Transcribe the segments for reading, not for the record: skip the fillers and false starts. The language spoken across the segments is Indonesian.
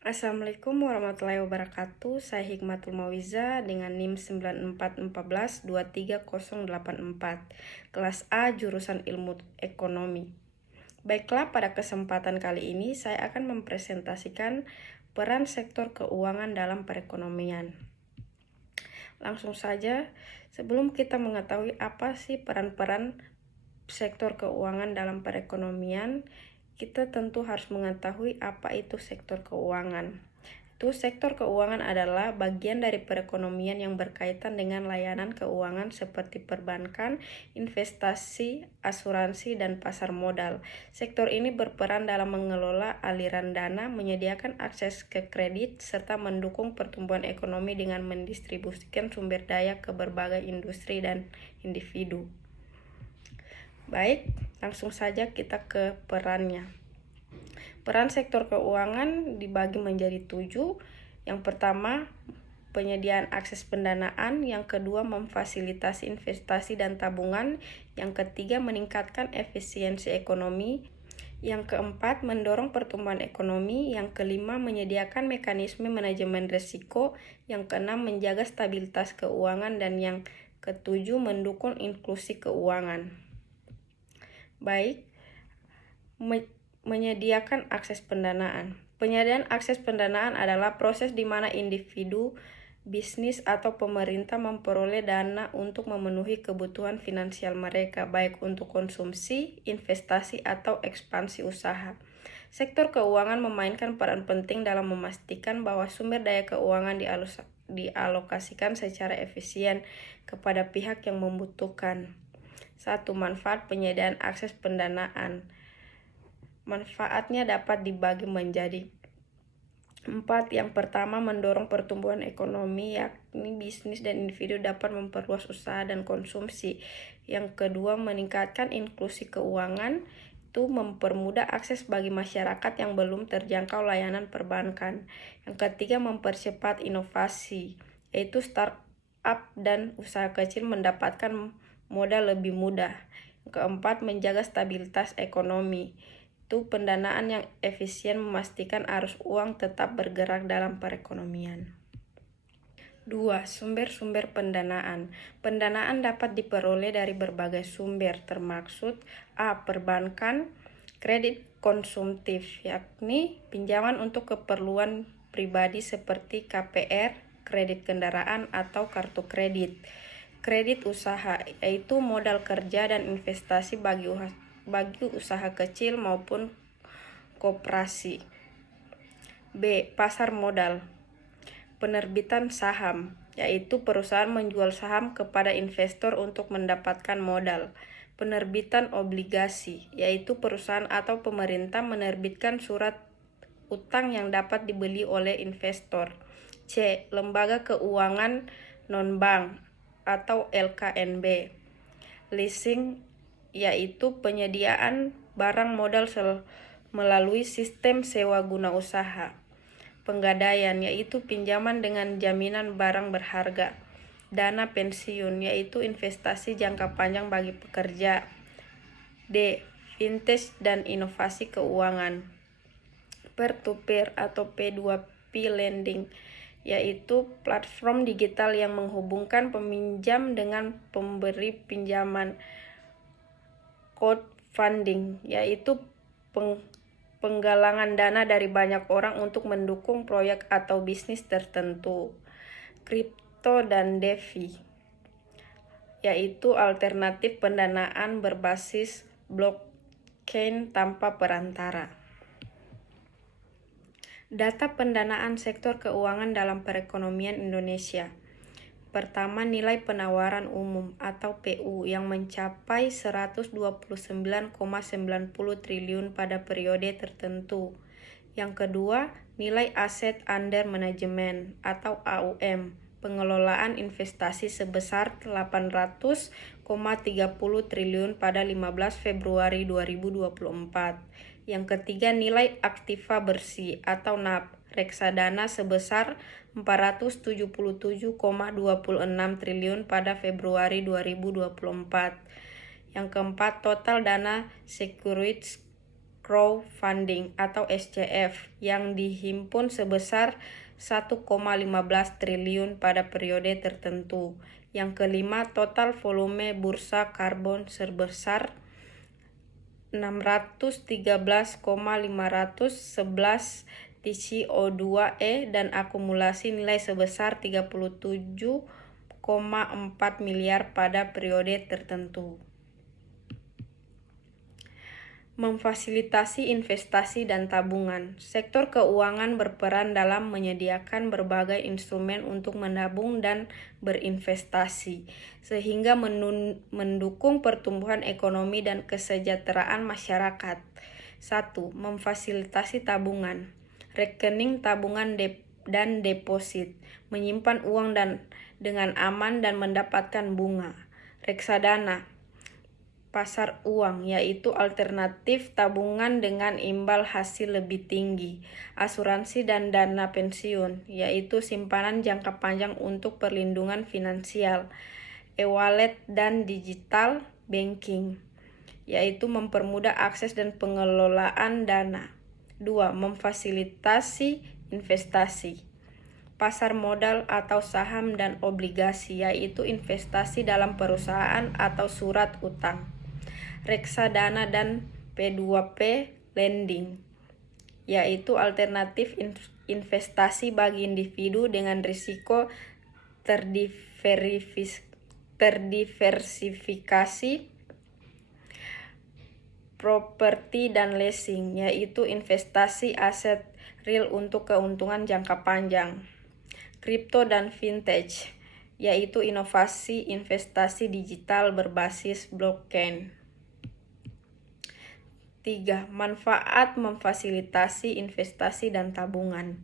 Assalamualaikum warahmatullahi wabarakatuh. Saya Hikmatul Mauiza dengan NIM 9414-23084, kelas A jurusan Ilmu Ekonomi. Baiklah, pada kesempatan kali ini saya akan mempresentasikan peran sektor keuangan dalam perekonomian. Langsung saja, sebelum kita mengetahui apa sih peran-peran sektor keuangan dalam perekonomian, kita tentu harus mengetahui apa itu sektor keuangan. Sektor keuangan adalah bagian dari perekonomian yang berkaitan dengan layanan keuangan seperti perbankan, investasi, asuransi, dan pasar modal. Sektor ini berperan dalam mengelola aliran dana, menyediakan akses ke kredit, serta mendukung pertumbuhan ekonomi dengan mendistribusikan sumber daya ke berbagai industri dan individu. Baik, langsung saja kita ke perannya. Peran sektor keuangan dibagi menjadi 7. Yang pertama, penyediaan akses pendanaan. Yang kedua, memfasilitasi investasi dan tabungan. Yang ketiga, meningkatkan efisiensi ekonomi. Yang keempat, mendorong pertumbuhan ekonomi. Yang kelima, menyediakan mekanisme manajemen risiko. Yang keenam, menjaga stabilitas keuangan. Dan yang ketujuh, mendukung inklusi keuangan. Baik, menyediakan akses pendanaan. Penyediaan akses pendanaan adalah proses di mana individu, bisnis, atau pemerintah memperoleh dana untuk memenuhi kebutuhan finansial mereka, baik untuk konsumsi, investasi, atau ekspansi usaha. Sektor keuangan memainkan peran penting dalam memastikan bahwa sumber daya keuangan dialokasikan secara efisien kepada pihak yang membutuhkan. 1. Manfaat penyediaan akses pendanaan. Manfaatnya dapat dibagi menjadi 4. Yang pertama, mendorong pertumbuhan ekonomi, yakni bisnis dan individu dapat memperluas usaha dan konsumsi. Yang kedua, meningkatkan inklusi keuangan, itu mempermudah akses bagi masyarakat yang belum terjangkau layanan perbankan. Yang ketiga, mempercepat inovasi, yaitu startup dan usaha kecil mendapatkan modal lebih mudah. Yang keempat, menjaga stabilitas ekonomi. Pendanaan yang efisien memastikan arus uang tetap bergerak dalam perekonomian. 2. Sumber-sumber pendanaan. Pendanaan dapat diperoleh dari berbagai sumber, termaksud A. Perbankan, kredit konsumtif, yakni pinjaman untuk keperluan pribadi seperti KPR, kredit kendaraan, atau kartu kredit. Kredit usaha, yaitu modal kerja dan investasi bagi usaha kecil maupun koperasi. B. Pasar modal. Penerbitan saham, yaitu perusahaan menjual saham kepada investor untuk mendapatkan modal. Penerbitan obligasi, yaitu perusahaan atau pemerintah menerbitkan surat utang yang dapat dibeli oleh investor. C. Lembaga keuangan non-bank atau LKNB. Leasing, yaitu penyediaan barang modal melalui sistem sewa guna usaha. Penggadaian, yaitu pinjaman dengan jaminan barang berharga. Dana pensiun, yaitu investasi jangka panjang bagi pekerja. D. Vintage dan inovasi keuangan. Peer-to-peer atau P2P lending, yaitu platform digital yang menghubungkan peminjam dengan pemberi pinjaman. Crowdfunding, yaitu penggalangan dana dari banyak orang untuk mendukung proyek atau bisnis tertentu. Kripto dan DeFi, yaitu alternatif pendanaan berbasis blockchain tanpa perantara. Data pendanaan sektor keuangan dalam perekonomian Indonesia. Pertama, nilai penawaran umum atau PU yang mencapai 129,90 triliun pada periode tertentu. Yang kedua, nilai aset under management atau AUM, pengelolaan investasi sebesar 800,30 triliun pada 15 Februari 2024. Yang ketiga, nilai aktiva bersih atau NAP reksadana sebesar 477,26 triliun pada Februari 2024. Yang keempat, total dana securities crowdfunding atau SCF yang dihimpun sebesar 1,15 triliun pada periode tertentu. Yang kelima, total volume bursa karbon sebesar 613,511 TCO2e dan akumulasi nilai sebesar 37,4 miliar pada periode tertentu. Memfasilitasi investasi dan tabungan. Sektor keuangan berperan dalam menyediakan berbagai instrumen untuk menabung dan berinvestasi, sehingga mendukung pertumbuhan ekonomi dan kesejahteraan masyarakat. 1. Memfasilitasi tabungan. Rekening tabungan dan deposit, menyimpan uang dengan aman dan mendapatkan bunga. Reksadana, pasar uang, yaitu alternatif tabungan dengan imbal hasil lebih tinggi. Asuransi dan dana pensiun, yaitu simpanan jangka panjang untuk perlindungan finansial. E-wallet dan digital banking, yaitu mempermudah akses dan pengelolaan dana. 2. Memfasilitasi investasi. Pasar modal atau saham dan obligasi, yaitu investasi dalam perusahaan atau surat utang. Reksadana dan P2P lending, yaitu alternatif investasi bagi individu dengan risiko terdiversifikasi. Properti dan leasing, yaitu investasi aset real untuk keuntungan jangka panjang. Kripto dan fintech, yaitu inovasi investasi digital berbasis blockchain. 3. Manfaat memfasilitasi investasi dan tabungan.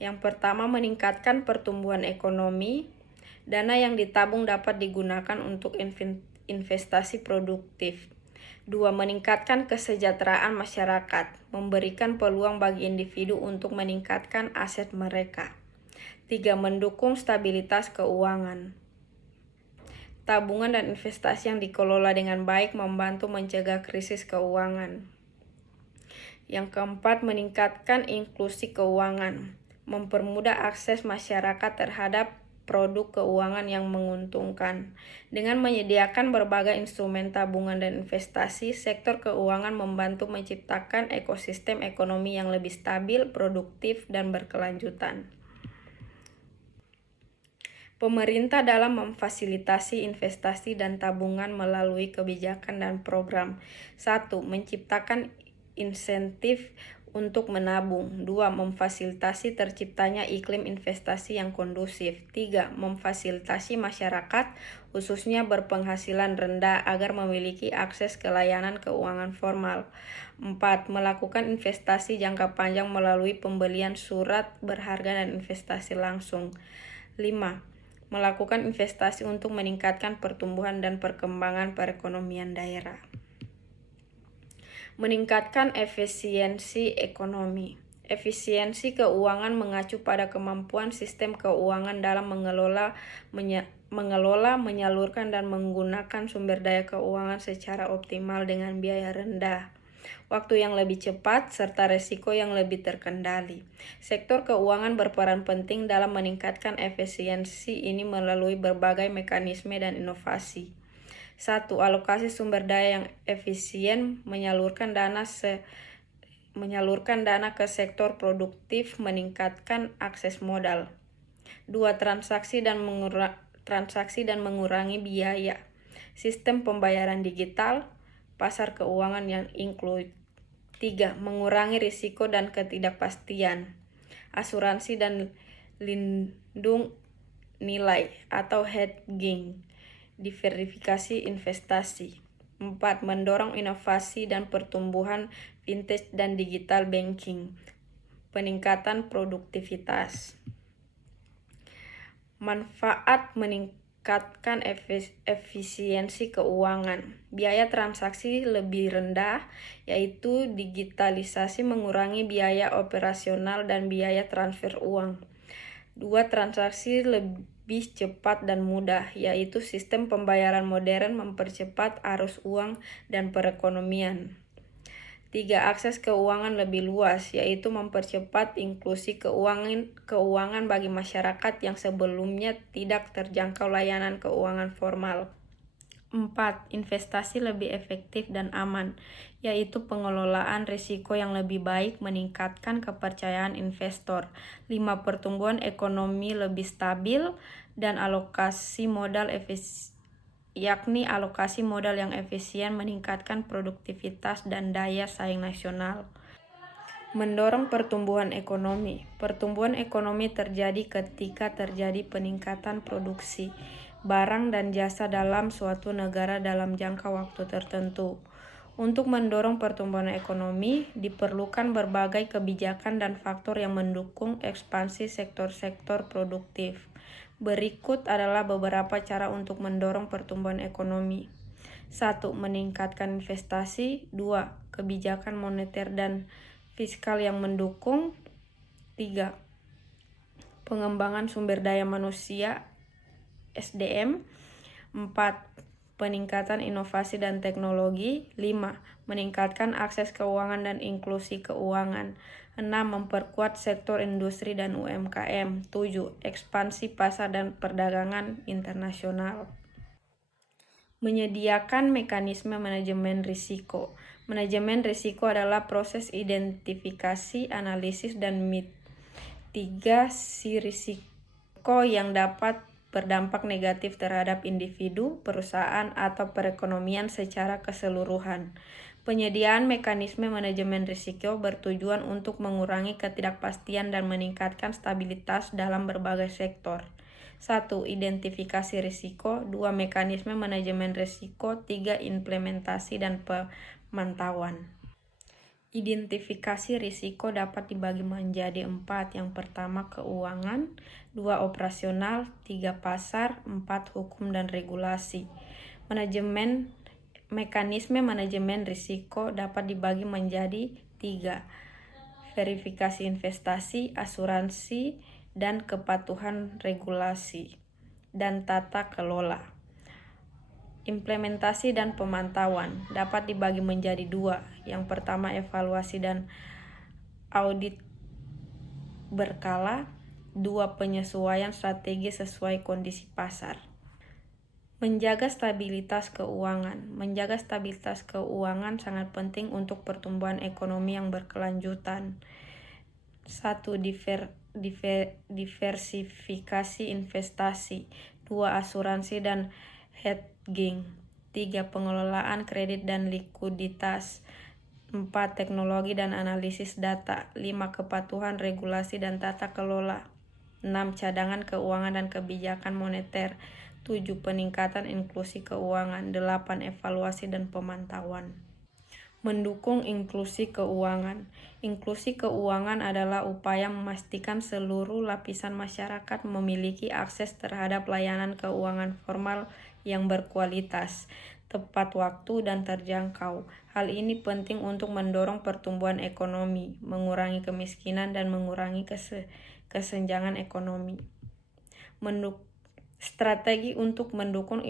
Yang pertama, meningkatkan pertumbuhan ekonomi. Dana yang ditabung dapat digunakan untuk investasi produktif. 2. Meningkatkan kesejahteraan masyarakat, memberikan peluang bagi individu untuk meningkatkan aset mereka. 3. Mendukung stabilitas keuangan. Tabungan dan investasi yang dikelola dengan baik membantu mencegah krisis keuangan. Yang keempat, meningkatkan inklusi keuangan, mempermudah akses masyarakat terhadap produk keuangan yang menguntungkan. Dengan menyediakan berbagai instrumen tabungan dan investasi, sektor keuangan membantu menciptakan ekosistem ekonomi yang lebih stabil, produktif, dan berkelanjutan. Pemerintah dalam memfasilitasi investasi dan tabungan melalui kebijakan dan program. 1. Menciptakan insentif untuk menabung. 2. Memfasilitasi terciptanya iklim investasi yang kondusif. 3. Memfasilitasi masyarakat, khususnya berpenghasilan rendah, agar memiliki akses ke layanan keuangan formal. 4. Melakukan investasi jangka panjang melalui pembelian surat berharga dan investasi langsung. 5. Melakukan investasi untuk meningkatkan pertumbuhan dan perkembangan perekonomian daerah. Meningkatkan efisiensi ekonomi. Efisiensi keuangan mengacu pada kemampuan sistem keuangan dalam mengelola, menyalurkan, dan menggunakan sumber daya keuangan secara optimal dengan biaya rendah, waktu yang lebih cepat, serta risiko yang lebih terkendali. Sektor keuangan berperan penting dalam meningkatkan efisiensi ini melalui berbagai mekanisme dan inovasi. 1. Alokasi sumber daya yang efisien, menyalurkan dana ke sektor produktif, meningkatkan akses modal. 2. Transaksi dan mengurangi biaya. Sistem pembayaran digital, pasar keuangan yang inklusif. 3. Mengurangi risiko dan ketidakpastian. Asuransi dan lindung nilai atau hedging. Diversifikasi investasi. 4. Mendorong inovasi dan pertumbuhan fintech dan digital banking. Peningkatan produktivitas. Manfaat meningkatkan efisiensi keuangan. Biaya transaksi lebih rendah, yaitu digitalisasi mengurangi biaya operasional dan biaya transfer uang. 2. Transaksi lebih cepat dan mudah, yaitu sistem pembayaran modern mempercepat arus uang dan perekonomian. 3. Akses keuangan lebih luas, yaitu mempercepat inklusi keuangan bagi masyarakat yang sebelumnya tidak terjangkau layanan keuangan formal. 4. Investasi lebih efektif dan aman, yaitu pengelolaan risiko yang lebih baik meningkatkan kepercayaan investor. 5. Pertumbuhan ekonomi lebih stabil dan alokasi modal yang efisien meningkatkan produktivitas dan daya saing nasional. Mendorong pertumbuhan ekonomi. Pertumbuhan ekonomi terjadi ketika terjadi peningkatan produksi barang dan jasa dalam suatu negara dalam jangka waktu tertentu. Untuk mendorong pertumbuhan ekonomi, diperlukan berbagai kebijakan dan faktor yang mendukung ekspansi sektor-sektor produktif. Berikut adalah beberapa cara untuk mendorong pertumbuhan ekonomi. 1. Meningkatkan investasi. 2. Kebijakan moneter dan fiskal yang mendukung. 3. Pengembangan sumber daya manusia SDM. 4. Peningkatan inovasi dan teknologi. 5. Meningkatkan akses keuangan dan inklusi keuangan. 6. Memperkuat sektor industri dan UMKM. 7. Ekspansi pasar dan perdagangan internasional. Menyediakan mekanisme manajemen risiko. Manajemen risiko adalah proses identifikasi, analisis, dan mitigasi risiko yang dapat berdampak negatif terhadap individu, perusahaan, atau perekonomian secara keseluruhan. Penyediaan mekanisme manajemen risiko bertujuan untuk mengurangi ketidakpastian dan meningkatkan stabilitas dalam berbagai sektor. 1. Identifikasi risiko. 2. Mekanisme manajemen risiko. 3. Implementasi dan pemantauan. Identifikasi risiko dapat dibagi menjadi 4. Yang pertama, keuangan. 2. Operasional. 3. Pasar. 4. Hukum dan regulasi. Mekanisme manajemen risiko dapat dibagi menjadi 3. Verifikasi investasi, asuransi, dan kepatuhan regulasi, dan tata kelola. Implementasi dan pemantauan dapat dibagi menjadi 2. Yang pertama, evaluasi dan audit berkala. 2. Penyesuaian strategi sesuai kondisi pasar. Menjaga stabilitas keuangan. Menjaga stabilitas keuangan sangat penting untuk pertumbuhan ekonomi yang berkelanjutan. 1. Diversifikasi investasi. 2. Asuransi dan hedging. 3. Pengelolaan kredit dan likuiditas. 4. Teknologi dan analisis data. 5. Kepatuhan regulasi dan tata kelola. 6. Cadangan keuangan dan kebijakan moneter. 7. Peningkatan inklusi keuangan. 8. Evaluasi dan pemantauan. Mendukung inklusi keuangan. Inklusi keuangan adalah upaya memastikan seluruh lapisan masyarakat memiliki akses terhadap layanan keuangan formal yang berkualitas, tepat waktu, dan terjangkau. Hal ini penting untuk mendorong pertumbuhan ekonomi, mengurangi kemiskinan, dan mengurangi kesenjangan ekonomi. Strategi untuk mendukung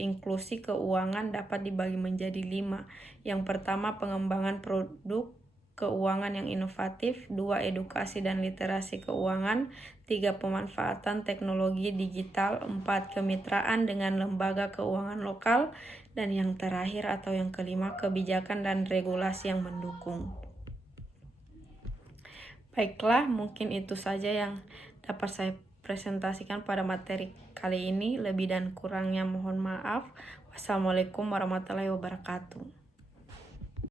inklusi keuangan dapat dibagi menjadi 5. Yang pertama, pengembangan produk keuangan yang inovatif. 2. Edukasi dan literasi keuangan. 3. Pemanfaatan teknologi digital. 4. Kemitraan dengan lembaga keuangan lokal. Dan yang terakhir atau yang kelima, kebijakan dan regulasi yang mendukung. Baiklah, mungkin itu saja yang dapat saya presentasikan pada materi kali ini. Lebih dan kurangnya mohon maaf. Wassalamualaikum warahmatullahi wabarakatuh.